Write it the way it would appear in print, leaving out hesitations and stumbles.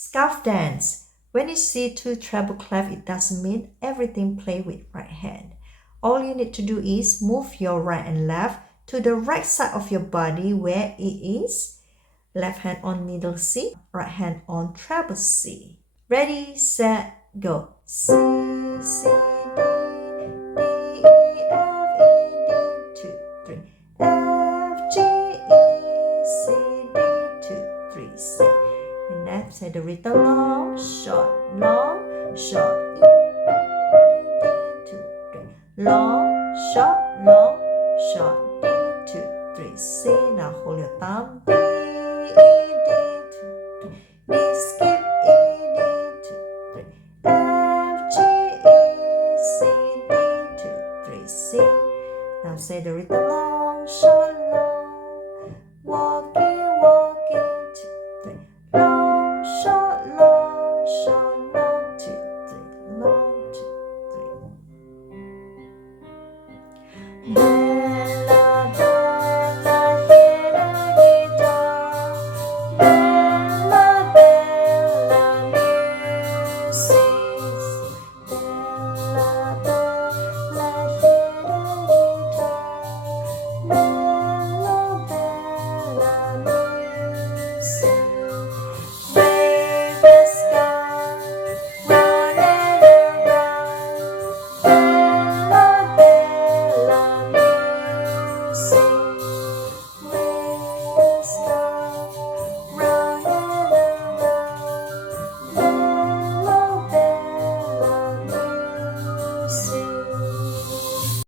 Scarf dance. When you see two treble clef, it doesn't mean everything play with right hand. All you need to do is move your right and left to the right side of your body where it is. Left hand on middle C, right hand on treble C. Ready, set, go. C, C, D, D, E, F, E, D, 2, 3. F, G, E, C, D, 2, 3, C. And then say the rhythm long, short, E, D, 2, 3. Long,